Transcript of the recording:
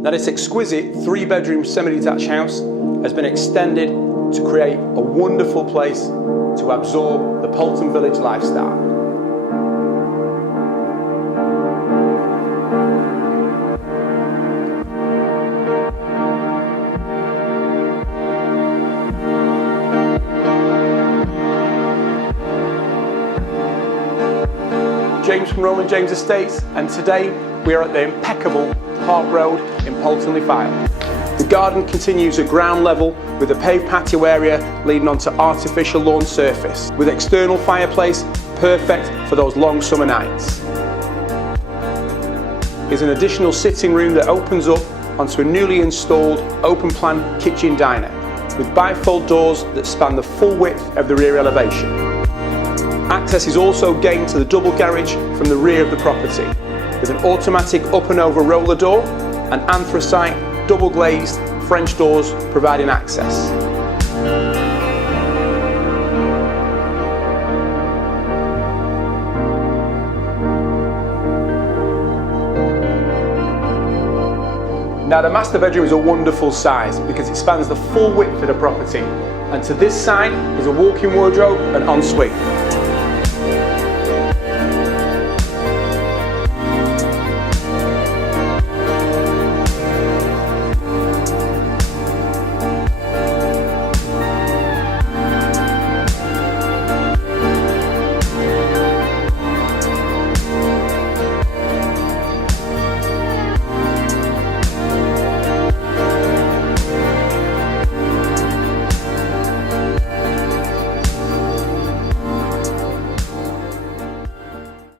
Now this exquisite 3-bedroom semi-detached house has been extended to create a wonderful place to absorb the Poulton village lifestyle. James from Roland James Estates, and today we are at the impeccable Park Road in Poulton File. The garden continues at ground level with a paved patio area leading onto artificial lawn surface with external fireplace perfect for those long summer nights. There's an additional sitting room that opens up onto a newly installed open plan kitchen diner with bifold doors that span the full width of the rear elevation. Access is also gained to the double garage from the rear of the property with an automatic up and over roller door and anthracite double glazed French doors providing access. Now the master bedroom is a wonderful size because it spans the full width of the property, and to this side is a walk-in wardrobe and ensuite.